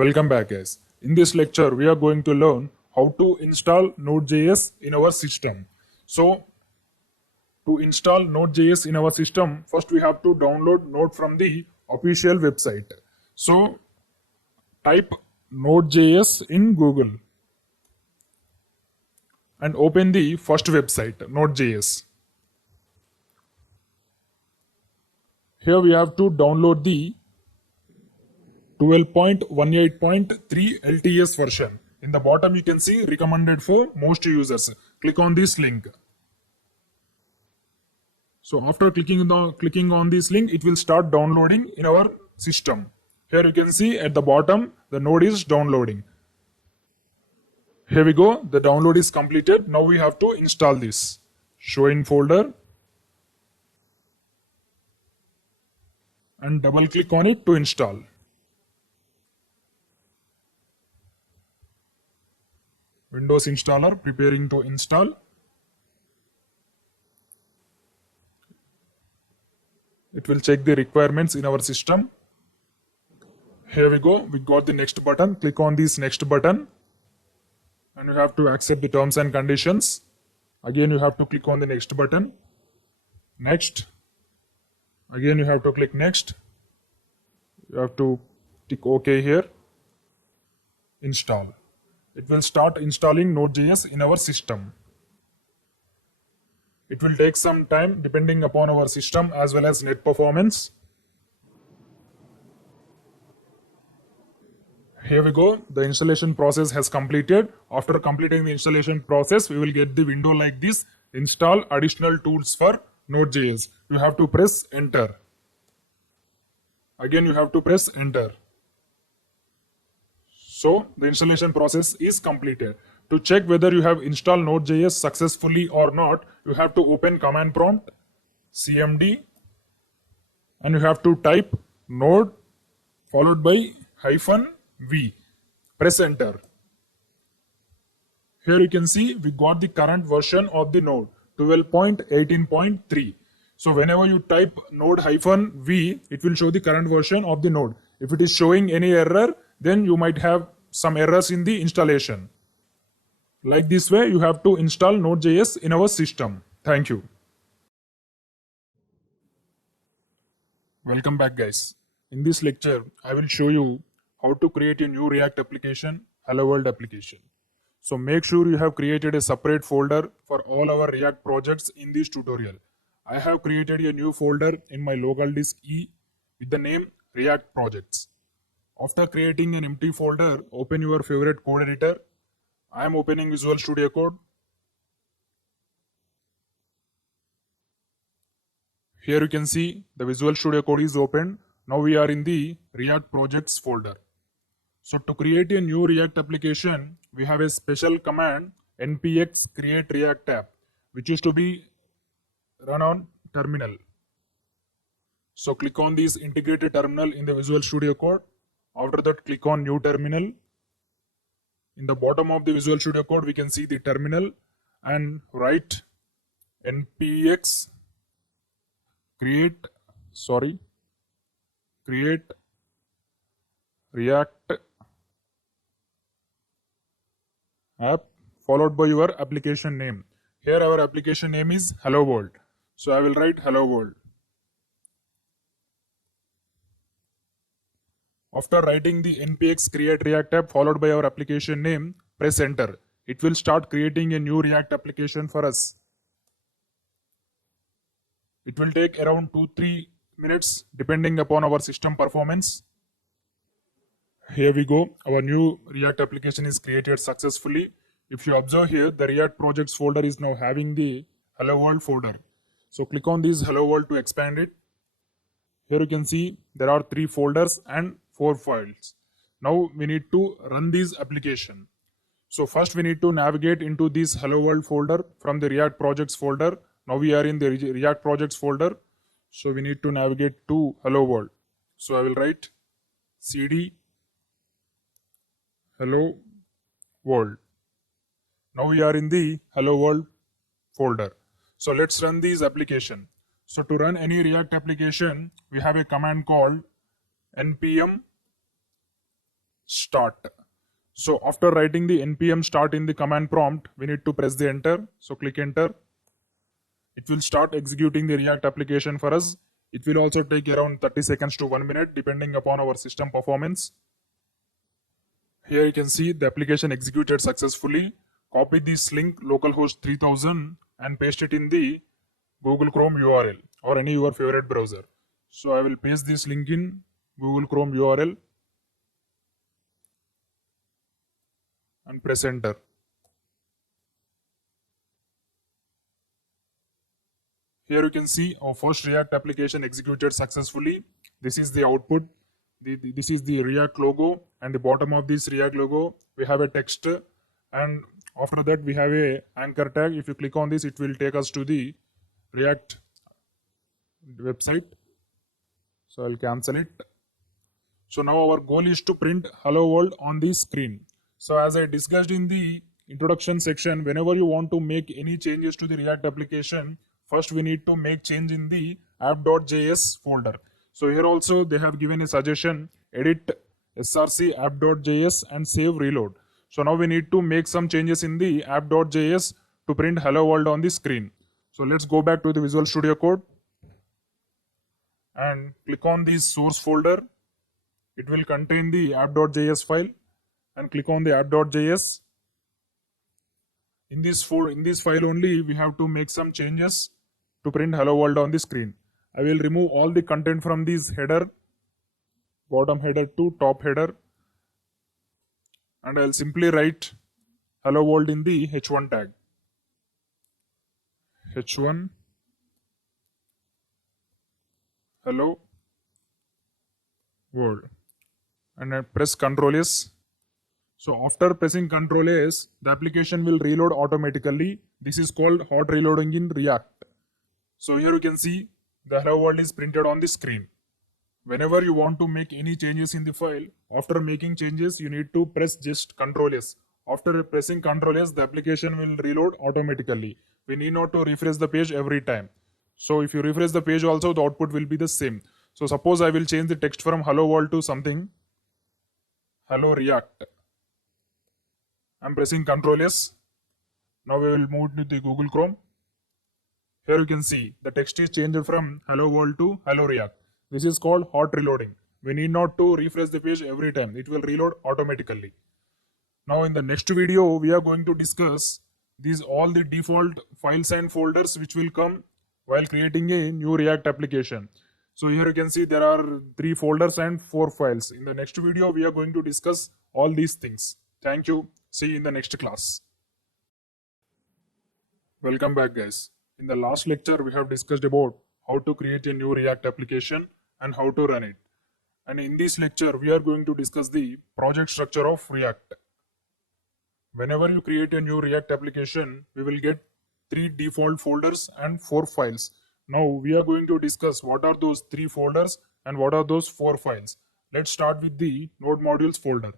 Welcome back, guys. In this lecture, we are going to learn how to install Node.js in our system. So, to install Node.js in our system, first we have to download Node from the official website. So, type Node.js in Google and open the first website, Node.js. Here we have to download the 12.18.3 LTS version. In the bottom you can see recommended for most users. Click on this link. So after clicking on this link, it will start downloading in our system. Here you can see at the bottom the node is downloading. Here we go, the download is completed. Now we have to install this. Show in folder and double click on it to install. Windows installer preparing to install. It will check the requirements in our system. Here we go, we got the next button. Click on this next button and you have to accept the terms and conditions. Again you have to click on the next button. Next. Again you have to click next. You have to tick OK here. Install. It will start installing Node.js in our system. It will take some time depending upon our system as well as net performance. Here we go, the installation process has completed. After completing the installation process, we will get the window like this. Install additional tools for Node.js. You have to press enter. Again you have to press enter. So the installation process is completed. To check whether you have installed Node.js successfully or not, you have to open command prompt, cmd, and you have to type node followed by -v. Press enter. Here you can see we got the current version of the node, 12.18.3. So whenever you type node-v, it will show the current version of the node. If it is showing any error, then you might have some errors in the installation. Like this way, you have to install Node.js in our system. Thank you. Welcome back, guys. In this lecture, I will show you how to create a new React application, Hello World application. So make sure you have created a separate folder for all our React projects in this tutorial. I have created a new folder in my local disk E with the name React Projects. After creating an empty folder, open your favorite code editor. I am opening Visual Studio Code. Here you can see the Visual Studio Code is open. Now we are in the React Projects folder. So to create a new React application, we have a special command npx create React app, which is to be run on terminal. So click on this integrated terminal in the Visual Studio Code. After that, click on new terminal. In the bottom of the Visual Studio Code, we can see the terminal and write npx create React app followed by your application name. Here our application name is Hello World. So I will write Hello World. After writing the npx create React app followed by our application name, press enter. It will start creating a new React application for us. It will take around 2-3 minutes depending upon our system performance. Here we go. Our new React application is created successfully. If you observe here, the React projects folder is now having the Hello World folder. So click on this Hello World to expand it. Here you can see there are 3 folders and 4 files. Now we need to run this application. So first we need to navigate into this Hello World folder from the React projects folder. Now we are in the React projects folder. So we need to navigate to Hello World. So I will write cd Hello World. Now we are in the Hello World folder. So let's run this application. So to run any React application, we have a command called npm start. So after writing the npm start in the command prompt, we need to press the enter. So click enter. It will start executing the React application for us. It will also take around 30 seconds to 1 minute depending upon our system performance. Here you can see the application executed successfully. Copy this link localhost 3000 and paste it in the Google Chrome URL or any your favorite browser. So I will paste this link in Google Chrome URL and press enter. Here you can see our first React application executed successfully. This is the output. This is the React logo, and the bottom of this React logo we have a text, and after that we have a anchor tag. If you click on this, it will take us to the React website. So I'll cancel it. So now our goal is to print hello world on the screen. So as I discussed in the introduction section, whenever you want to make any changes to the React application, first we need to make change in the app.js folder. So here also they have given a suggestion, edit src app.js and save reload. So now we need to make some changes in the app.js to print hello world on the screen. So let's go back to the Visual Studio Code and click on the source folder. It will contain the app.js file, and click on the app.js. In this file only we have to make some changes to print hello world on the screen. I will remove all the content from this header, bottom header to top header, and I'll simply write hello world in the h1 tag. h1 hello world, and I press Ctrl S. So after pressing Ctrl S, the application will reload automatically. This is called hot reloading in React. So here you can see the hello world is printed on the screen. Whenever you want to make any changes in the file, after making changes, you need to press just Ctrl S. After pressing Ctrl S, the application will reload automatically. We need not to refresh the page every time. So if you refresh the page also, the output will be the same. So suppose I will change the text from hello world to something hello React. I'm pressing Ctrl S. Now we will move to the Google Chrome. Here you can see the text is changed from hello world to hello React. This is called hot reloading. We need not to refresh the page every time. It will reload automatically. Now in the next video, we are going to discuss all the default files and folders which will come while creating a new React application. So here you can see there are 3 folders and 4 files. In the next video, we are going to discuss all these things. Thank you. See you in the next class. Welcome back, guys. In the last lecture, we have discussed about how to create a new React application and how to run it. And in this lecture, we are going to discuss the project structure of React. Whenever you create a new React application, we will get 3 default folders and 4 files. Now we are going to discuss what are those 3 folders and what are those 4 files. Let's start with the Node Modules folder.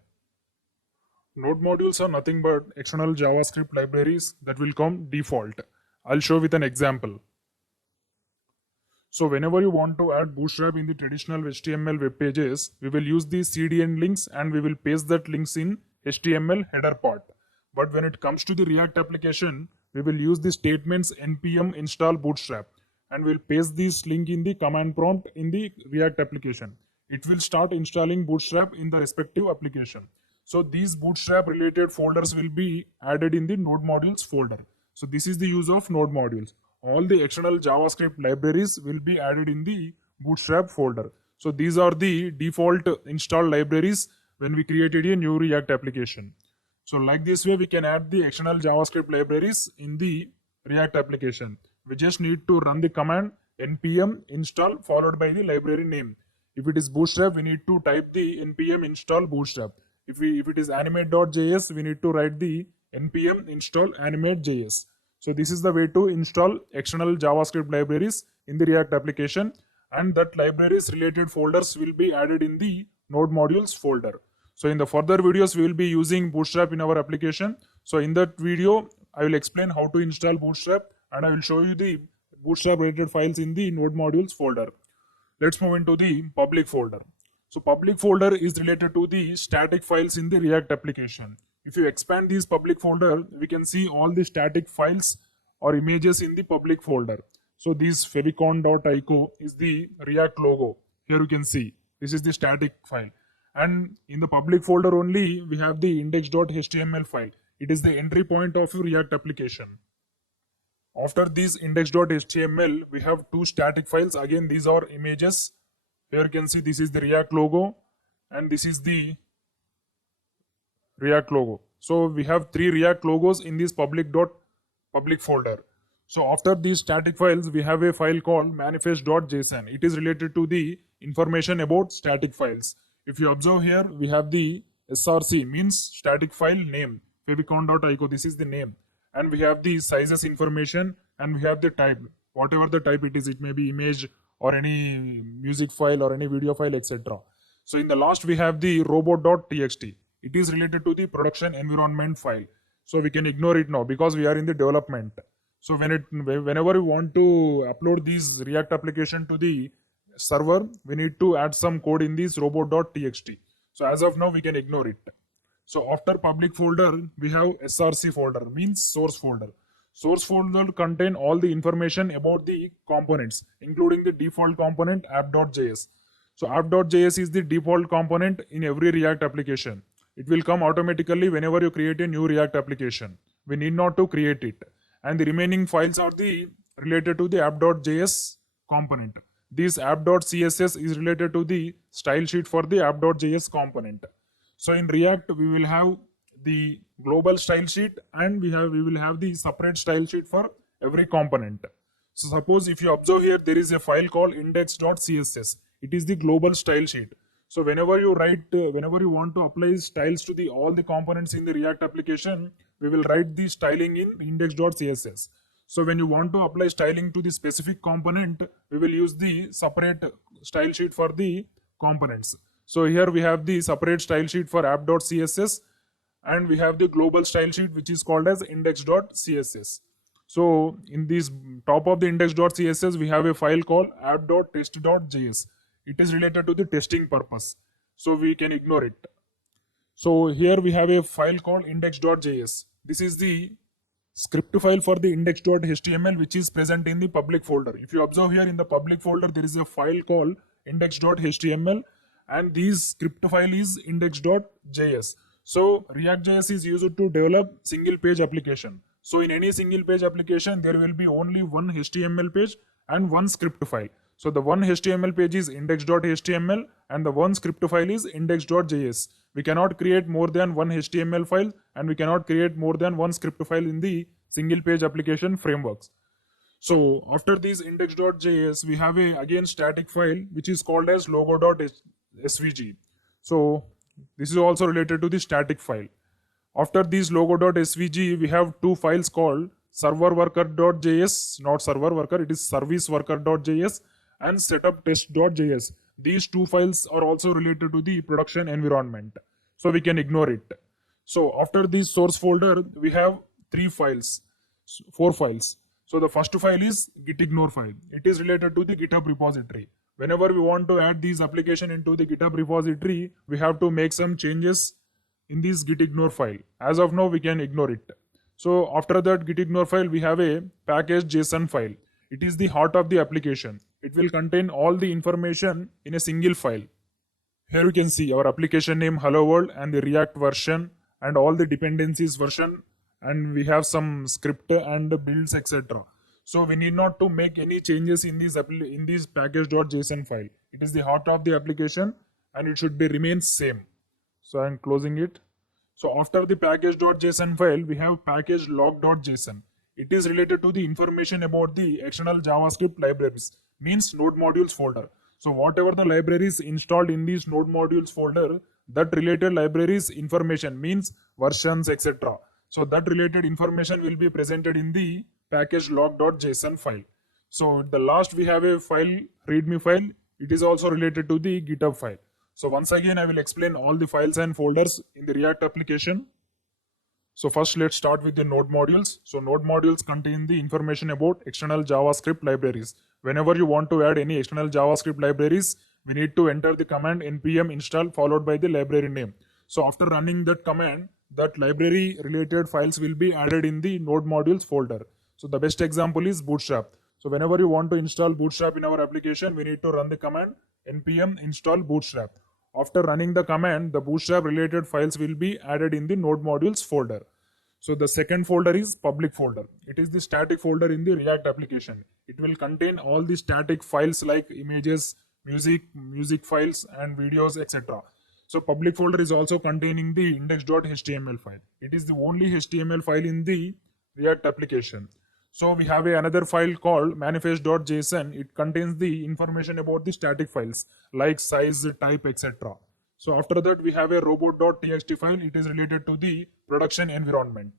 Node modules are nothing but external JavaScript libraries that will come default. I'll show with an example. So whenever you want to add Bootstrap in the traditional HTML web pages, we will use these CDN links and we will paste that links in HTML header part. But when it comes to the React application, we will use the statements npm install bootstrap and we'll paste this link in the command prompt in the React application. It will start installing Bootstrap in the respective application. So these Bootstrap related folders will be added in the Node Modules folder. So this is the use of Node Modules. All the external JavaScript libraries will be added in the Bootstrap folder. So these are the default installed libraries when we created a new React application. So like this way, we can add the external JavaScript libraries in the React application. We just need to run the command npm install followed by the library name. If it is Bootstrap, we need to type the npm install bootstrap. If it is animate.js, we need to write the npm install animate.js. So this is the way to install external JavaScript libraries in the React application, and that libraries related folders will be added in the Node Modules folder. So in the further videos, we will be using Bootstrap in our application. So in that video, I will explain how to install Bootstrap and I will show you the Bootstrap related files in the Node Modules folder. Let's move into the public folder. So public folder is related to the static files in the React application. If you expand this public folder, we can see all the static files or images in the public folder. So this favicon.ico is the React logo. Here you can see this is the static file. And in the public folder only, we have the index.html file. It is the entry point of your React application. After this index.html, we have two static files. Again, these are images. Here you can see this is the React logo and this is the React logo. So we have three React logos in this public folder. So after these static files, we have a file called manifest.json. It is related to the information about static files. If you observe here, we have the src, means static file name, favicon.ico, this is the name. And we have the sizes information and we have the type, whatever the type it is, it may be image or any music file or any video file, etc. So in the last, we have the robot.txt. It is related to the production environment file. So we can ignore it now because we are in the development. So whenever we want to upload this React application to the server, we need to add some code in this robot.txt. So as of now, we can ignore it. So after public folder, we have src folder, means source folder. Source folder contain all the information about the components, including the default component app.js. So app.js is the default component in every React application. It will come automatically whenever you create a new React application. We need not to create it. And the remaining files are the related to the app.js component. This app.css is related to the style sheet for the app.js component. So in React, we will have the global style sheet and we will have the separate style sheet for every component. So suppose if you observe here, there is a file called index.css. It is the global style sheet. So whenever you want to apply styles to all the components in the React application, we will write the styling in index.css. So when you want to apply styling to the specific component, we will use the separate style sheet for the components. So here we have the separate style sheet for app.css and we have the global style sheet which is called as index.css. So in this top of the index.css, we have a file called app.test.js. It is related to the testing purpose. So we can ignore it. So here we have a file called index.js. This is the script file for the index.html which is present in the public folder. If you observe here in the public folder, there is a file called index.html and this script file is index.js. So ReactJS is used to develop single page application. So in any single page application, there will be only one HTML page and one script file. So the one HTML page is index.html and the one script file is index.js. We cannot create more than one HTML file and we cannot create more than one script file in the single page application frameworks. So after this index.js, we have a again static file which is called as logo.svg. So this is also related to the static file. After this logo.svg, we have two files called serverworker.js, not server worker, it is serviceworker.js and setuptest.js. These two files are also related to the production environment. So we can ignore it. So after this source folder, we have four files. So the first file is Git Ignore File. It is related to the GitHub repository. Whenever we want to add these application into the GitHub repository, we have to make some changes in this Git Ignore file. As of now, we can ignore it. So after that Git Ignore file, we have a package.json file. It is the heart of the application. It will contain all the information in a single file. Here you can see our application name Hello World and the React version and all the dependencies version, and we have some script and builds, etc. So we need not to make any changes in this package.json file. It is the heart of the application and it should be remain same. So I am closing it. So after the package.json file, we have package log.json. It is related to the information about the external JavaScript libraries, means node modules folder. So whatever the libraries installed in this node modules folder, that related libraries information, means versions, etc. So that related information will be presented in the package log.json file. So the last we have a file, readme file. It is also related to the GitHub file. So once again, I will explain all the files and folders in the React application. So first let's start with the node modules. So node modules contain the information about external JavaScript libraries. Whenever you want to add any external JavaScript libraries, we need to enter the command npm install followed by the library name. So after running that command, that library related files will be added in the node modules folder. So the best example is Bootstrap. So whenever you want to install Bootstrap in our application, we need to run the command npm install Bootstrap. After running the command, the Bootstrap related files will be added in the node modules folder. So the second folder is public folder. It is the static folder in the React application. It will contain all the static files like images, music files and videos, etc. So public folder is also containing the index.html file. It is the only HTML file in the React application. So we have another file called manifest.json. It contains the information about the static files like size, type, etc. So after that, we have a robot.txt file. It is related to the production environment.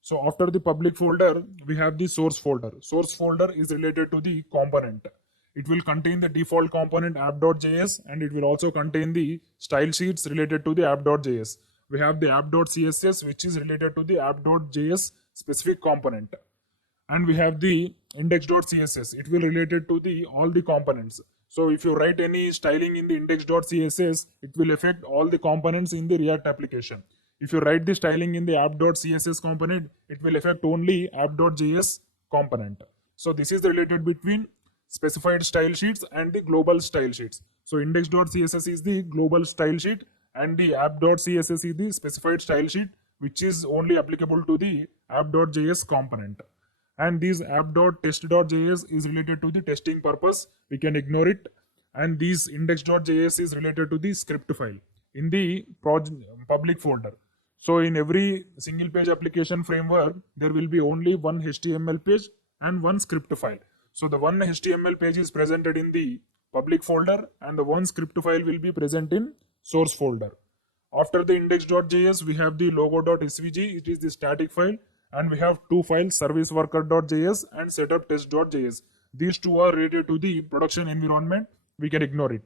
So after the public folder, we have the source folder. Source folder is related to the component. It will contain the default component app.js, and it will also contain the style sheets related to the app.js. We have the app.css, which is related to the app.js specific component. And we have the index.css. It will related to the all the components. So if you write any styling in the index.css, it will affect all the components in the React application. If you write the styling in the app.css component, it will affect only app.js component. So this is related between specified style sheets and the global style sheets. So index.css is the global style sheet and the app.css is the specified style sheet, which is only applicable to the app.js component. And this app.test.js is related to the testing purpose. We can ignore it. And this index.js is related to the script file in the public folder. So in every single page application framework, there will be only one HTML page and one script file. So the one HTML page is presented in the public folder and the one script file will be present in source folder. After the index.js, we have the logo.svg. It is the static file. And we have two files, serviceworker.js and setup.test.js. These two are related to the production environment. We can ignore it.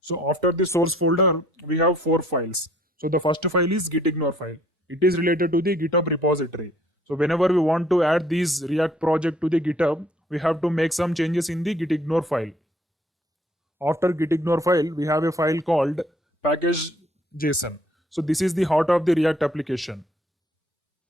So after the source folder, we have four files. So the first file is Git Ignore File. It is related to the GitHub repository. So whenever we want to add this React project to the GitHub, we have to make some changes in the Git Ignore file. After Git Ignore file, we have a file called package.json. So this is the heart of the React application.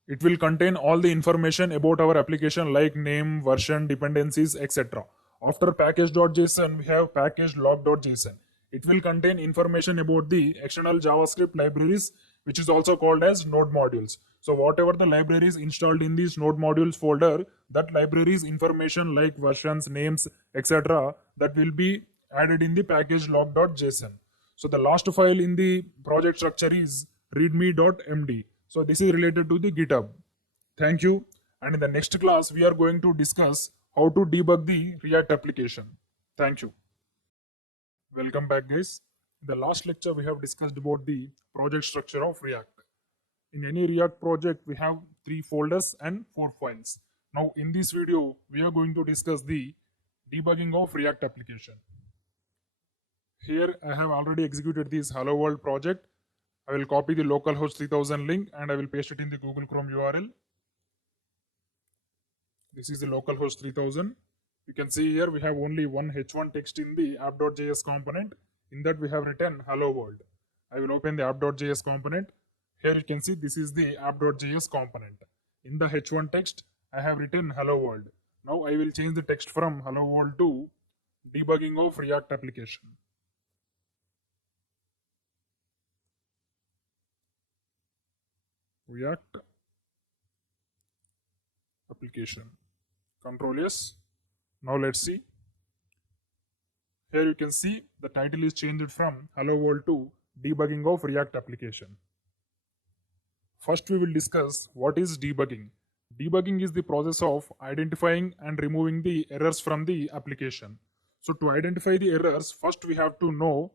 It will contain all the information about our application like name, version, dependencies, etc. After package.json, we have package.log.json. It will contain information about the external JavaScript libraries, which is also called as node modules. So whatever the libraries installed in this node modules folder, that libraries information like versions, names, etc. that will be added in the package.log.json. So the last file in the project structure is readme.md. So this is related to the GitHub. Thank you. And in the next class, we are going to discuss how to debug the React application. Thank you. Welcome back, guys. In the last lecture, we have discussed about the project structure of React. In any React project, we have 3 folders and 4 files. Now, in this video, we are going to discuss the debugging of React application. Here, I have already executed this Hello World project. I will copy the localhost 3000 link and I will paste it in the Google Chrome URL. This is the localhost 3000. You can see here we have only one h1 text in the app.js component. In that we have written hello world. I will open the app.js component. Here you can see this is the app.js component. In the h1 text, I have written hello world. Now I will change the text from hello world to debugging of React application. React application. Control S. Now let's see. Here you can see the title is changed from Hello World to Debugging of React application. First we will discuss what is debugging. Debugging is the process of identifying and removing the errors from the application. So to identify the errors, first we have to know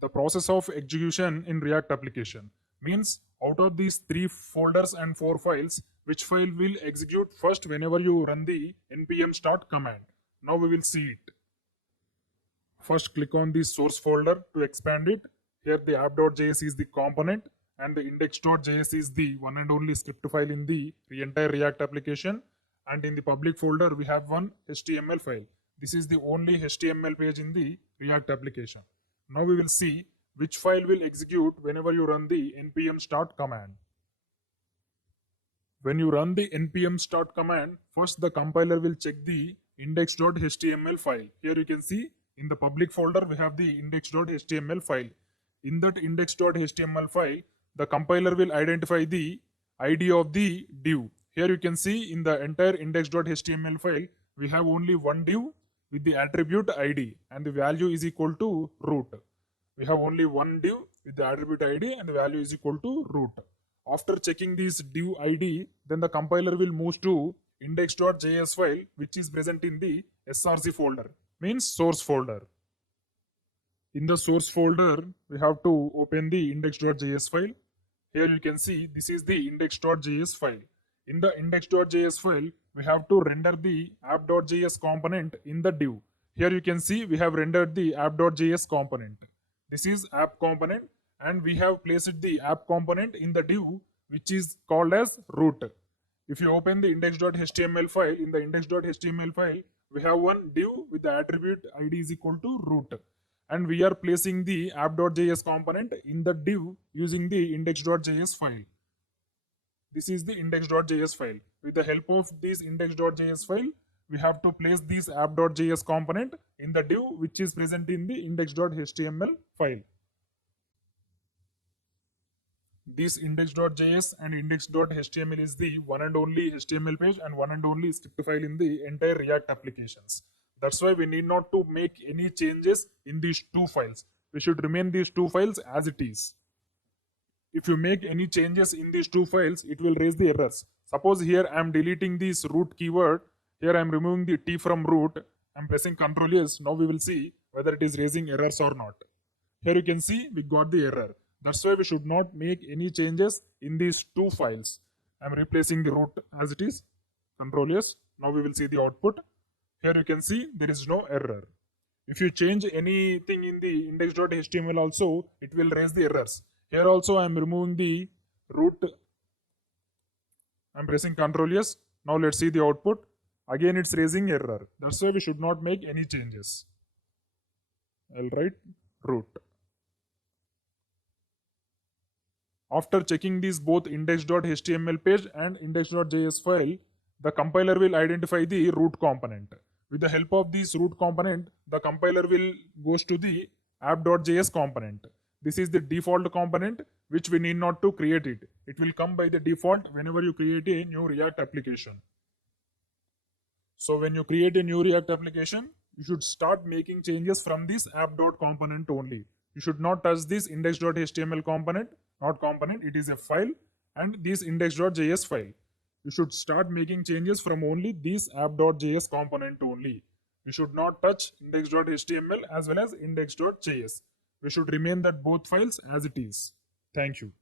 the process of execution in React application. Means out of these 3 folders and 4 files, which file will execute first whenever you run the npm start command. Now we will see it. First click on the source folder to expand it. Here the app.js is the component and the index.js is the one and only script file in the entire React application. And in the public folder we have one HTML file. This is the only HTML page in the React application. Now we will see which file will execute whenever you run the npm start command. When you run the npm start command, first the compiler will check the index.html file. Here you can see in the public folder we have the index.html file. In that index.html file, the compiler will identify the ID of the div. Here you can see in the entire index.html file, we have only one div with the attribute ID and the value is equal to root. We have only one div with the attribute ID and the value is equal to root. After checking this div ID, then the compiler will move to index.js file, which is present in the src folder, means source folder. In the source folder, we have to open the index.js file. Here you can see this is the index.js file. In the index.js file, we have to render the app.js component in the div. Here you can see we have rendered the app.js component. This is app component and we have placed the app component in the div which is called as root. If you open the index.html file, in the index.html file, we have one div with the attribute ID is equal to root. And we are placing the app.js component in the div using the index.js file. This is the index.js file. With the help of this index.js file, we have to place this app.js component in the div which is present in the index.html file. This index.js and index.html is the one and only HTML page and one and only script file in the entire React applications. That's why we need not to make any changes in these two files. We should remain these two files as it is. If you make any changes in these two files, it will raise the errors. Suppose here I am deleting this root keyword. Here I am removing the t from root. I am pressing Ctrl S. Now we will see whether it is raising errors or not. Here you can see we got the error. That's why we should not make any changes in these two files. I am replacing the root as it is. Ctrl S. Now we will see the output. Here you can see there is no error. If you change anything in the index.html also, it will raise the errors. Here also I am removing the root. I am pressing Ctrl S. Now let's see the output. Again it's raising error. That's why we should not make any changes. I'll write root. After checking these both index.html page and index.js file, the compiler will identify the root component. With the help of this root component, the compiler will goes to the app.js component. This is the default component which we need not to create it. It will come by the default whenever you create a new React application. So when you create a new React application, you should start making changes from this app.component only. You should not touch this index.html component, not component, it is a file, and this index.js file. You should start making changes from only this app.js component only. You should not touch index.html as well as index.js. We should remain that both files as it is. Thank you.